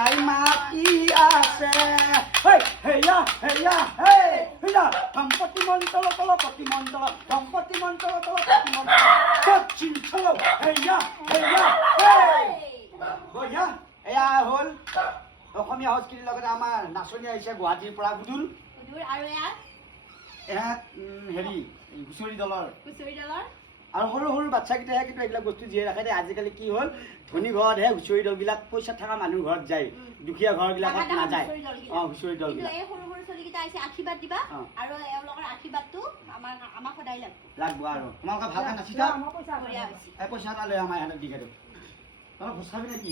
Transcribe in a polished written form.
আই মাতি আছে হেয়া হেয়া হেয়া সম্পত্তি মন্ত্র তলপতি মন্ত্র সম্পত্তি মন্ত্র তলপতি মন্ত্র সচিন চলো হেয়া হেয়া বঢ়িয়া এয়া হ'ল অসমীয়া সংস্কৃতিৰ লগতে আমাৰ নাচনি আহিছে গুৱাহাটীৰ পৰা গুদুল আৰু এয়া হেৰি হুঁচৰি দলৰ আৰু সৰু সৰু বাচ্চাকেইটাহে কিন্তু এইবিলাক বস্তু জীয়াই ৰাখে দে আজিকালি কি হ'ল ধনী ঘৰতহে হুঁচৰি দলবিলাক পইচা থকা মানুহ ঘৰত যায় দুখীয়া ঘৰবিলাকত নাযায় হুঁচৰি দলবিলাক আশীৰ্বাদ দিবা আৰু এওঁলোকৰ আশীৰ্বাদটো আমাক সদায় লাগব আৰু তোমালোকে ভালকৈ নাচিছা পইচা এটা লৈ আমাৰ ইহঁতক দি খেলোঁ তোমালোক ভোজ খাবি নে কি